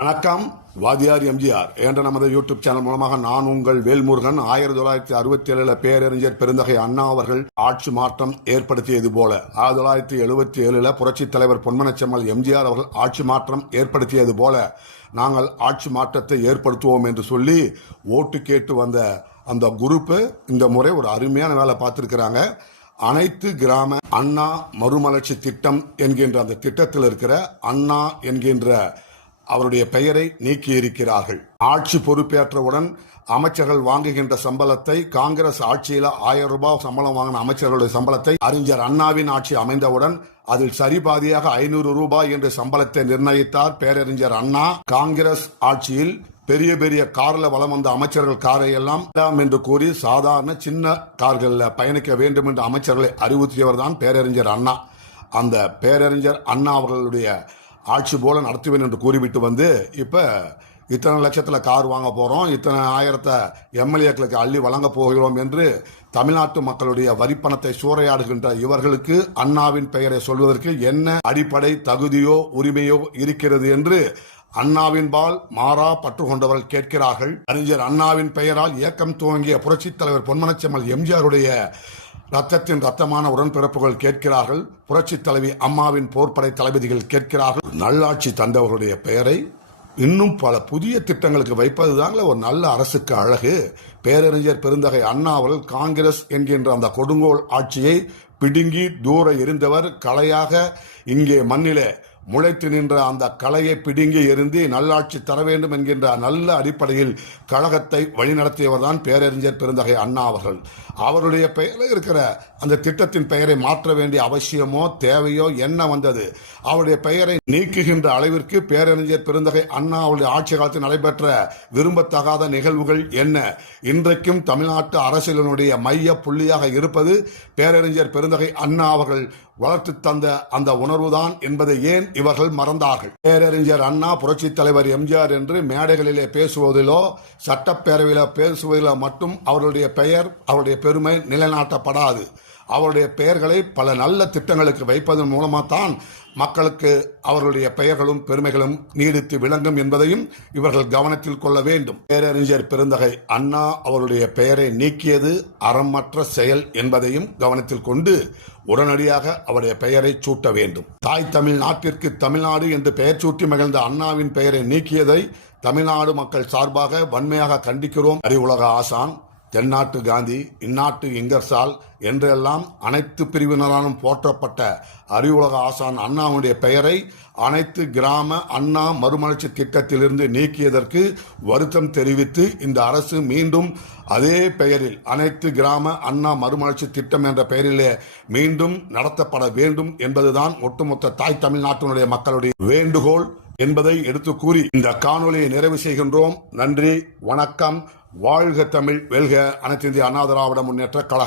வணக்கம். வாதியார் எம்ஜிஆர் என்ற நமது யூடியூப் சேனல் மூலமாக நான் உங்கள் வேல்முருகன். 1967 பேரறிஞர் பெருந்தகை அண்ணா அவர்கள் ஆட்சி மாற்றம் ஏற்படுத்தியது போல 1977 புரட்சித் தலைவர் பொன்மனச்செம்மல் எம்ஜிஆர் அவர்கள் ஆட்சி மாற்றம் ஏற்படுத்தியது போல நாங்கள் ஆட்சி மாற்றத்தை ஏற்படுத்துவோம் என்று சொல்லி ஓட்டு கேட்டு வந்த அந்த குரூப்பு இந்த முறை ஒரு அருமையான வேலை பார்த்திருக்கிறாங்க. அனைத்து கிராம அண்ணா மறுமலர்ச்சி திட்டம் என்கின்ற அந்த திட்டத்தில் இருக்கிற அண்ணா என்கின்ற அவருடைய பெயரை நீக்கி இருக்கிறார்கள். ஆட்சி பொறுப்பேற்றவுடன் அமைச்சர்கள் வாங்குகின்ற சம்பளத்தை, காங்கிரஸ் ஆட்சியில் 1000 ரூபாய் சம்பளம் வாங்கின அமைச்சர்களுடைய சம்பளத்தை அறிஞர் அண்ணாவின் ஆட்சி அமைந்தவுடன் அதில் சரிபாதியாக 500 ரூபாய் என்று சம்பளத்தை நிர்ணயித்தார் பேரறிஞர் அண்ணா. காங்கிரஸ் ஆட்சியில் பெரிய பெரிய கார்ல வலம் வந்த அமைச்சர்கள் காரை எல்லாம் வேண்டாம் என்று கூறி சாதாரண சின்ன கார்களில் பயணிக்க வேண்டும் என்று அமைச்சர்களை அறிவுறுத்தியவர் தான் பேரறிஞர் அண்ணா. அந்த பேரறிஞர் அண்ணா அவர்களுடைய ஆட்சி போல நடத்துவேன் என்று கூறிவிட்டு வந்து இப்ப இத்தனை லட்சத்துல கார் வாங்க போறோம், இத்தனை ஆயிரத்தை எம்எல்ஏக்களுக்கு அள்ளி வழங்க போகிறோம் என்று தமிழ்நாட்டு மக்களுடைய வரிப்பணத்தை சூறையாடுகின்ற இவர்களுக்கு அண்ணாவின் பெயரை சொல்வதற்கு என்ன அடிப்படை தகுதியோ உரிமையோ இருக்கிறது என்று அண்ணாவின் பால் மாறா பற்று கொண்டவர்கள் கேட்கிறார்கள். அறிஞர் அண்ணாவின் பெயரால் இயக்கம் துவங்கிய புரட்சித் தலைவர் பொன்மனச்செம்மல் எம்ஜிஆருடைய ரத்தத்தின் ரத்தமான உடன்பிறப்புகள் கேட்கிறார்கள். புரட்சித் தலைவி அம்மாவின் போர்ப்படை தளபதிகள் கேட்கிறார்கள். நல்லாட்சி தந்தவர்களுடைய பெயரை இன்னும் பல புதிய திட்டங்களுக்கு வைப்பதுதாங்கள ஒரு நல்ல அரசுக்கு அழகு. பேரறிஞர் பெருந்தகை அண்ணா அவர்கள் காங்கிரஸ் என்கின்ற அந்த கொடுங்கோல் ஆட்சியை பிடுங்கி தூர எறிந்தவர். கலையாக இங்கே மண்ணிலே முளைத்து நின்ற அந்த கலையை பிடுங்கி எறிந்து நல்லாட்சி தர வேண்டும் என்கின்ற நல்ல அடிப்படையில் கழகத்தை வழிநடத்தியவர் தான் பேரறிஞர் பெருந்தகை அண்ணா அவர்கள். அவருடைய பெயரில் இருக்கிற அந்த திட்டத்தின் பெயரை மாற்ற வேண்டிய அவசியமோ தேவையோ என்ன வந்தது? அவருடைய பெயரை நீக்குகின்ற அளவிற்கு பேரறிஞர் பெருந்தகை அண்ணா அவருடைய ஆட்சி காலத்தில் நடைபெற்ற விரும்பத்தகாத நிகழ்வுகள் என்ன? இன்றைக்கும் தமிழ்நாட்டு அரசியலினுடைய மைய புள்ளியாக இருப்பது பேரறிஞர் பெருந்தகை அண்ணா அவர்கள் வளர்த்து தந்த அந்த உணர்வுதான் என்பதை ஏன் இவர்கள் மறந்தார்கள்? பேரறிஞர் அண்ணா, புரட்சித் தலைவர் எம்ஜிஆர் என்று மேடைகளிலே பேசுவதிலோ சட்டப்பேரவையில பேசுவதிலோ மட்டும் அவருடைய பெயர், அவருடைய பெருமை நிலைநாட்டப்படாது. அவருடைய பெயர்களை பல நல்ல திட்டங்களுக்கு வைப்பதன் மூலமாகத்தான் மக்களுக்கு அவர்களுடைய பெயர்களும் பெருமைகளும் நீடித்து விளங்கும் என்பதையும் இவர்கள் கவனத்தில் கொள்ள வேண்டும். பேரறிஞர் பெருந்தகை அண்ணா அவருடைய பெயரை நீக்கியது அறமற்ற செயல் என்பதையும் கவனத்தில் கொண்டு உடனடியாக அவருடைய பெயரை சூட்ட வேண்டும். தாய் தமிழ் நாட்டிற்கு தமிழ்நாடு என்று பெயர் சூட்டி மகிழ்ந்த அண்ணாவின் பெயரை நீக்கியதை தமிழ்நாடு மக்கள் சார்பாக வன்மையாக கண்டிக்கிறோம். அறிவுலக ஆசான், தென்னாட்டு காந்தி, இந்நாட்டு இங்கர்சால் என்றெல்லாம் அனைத்து பிரிவினராலும் போற்றப்பட்ட அறிவுலக ஆசான் அண்ணாவுடைய பெயரை அனைத்து கிராம அண்ணா மறுமலர்ச்சி திட்டத்திலிருந்து நீக்கியதற்கு வருத்தம் தெரிவித்து இந்த அரசு மீண்டும் அதே பெயரில் அனைத்து கிராம அண்ணா மறுமலர்ச்சி திட்டம் என்ற பெயரிலே மீண்டும் நடத்தப்பட வேண்டும் என்பதுதான் ஒட்டுமொத்த தாய் தமிழ்நாட்டினுடைய மக்களுடைய வேண்டுகோள் என்பதை எடுத்து கூறி இந்த காணொலியை நிறைவு செய்கின்றோம். நன்றி, வணக்கம். வாழ்க தமிழ், வெல்க அனைத்து இந்திய அண்ணா திராவிட முன்னேற்ற கழகம்.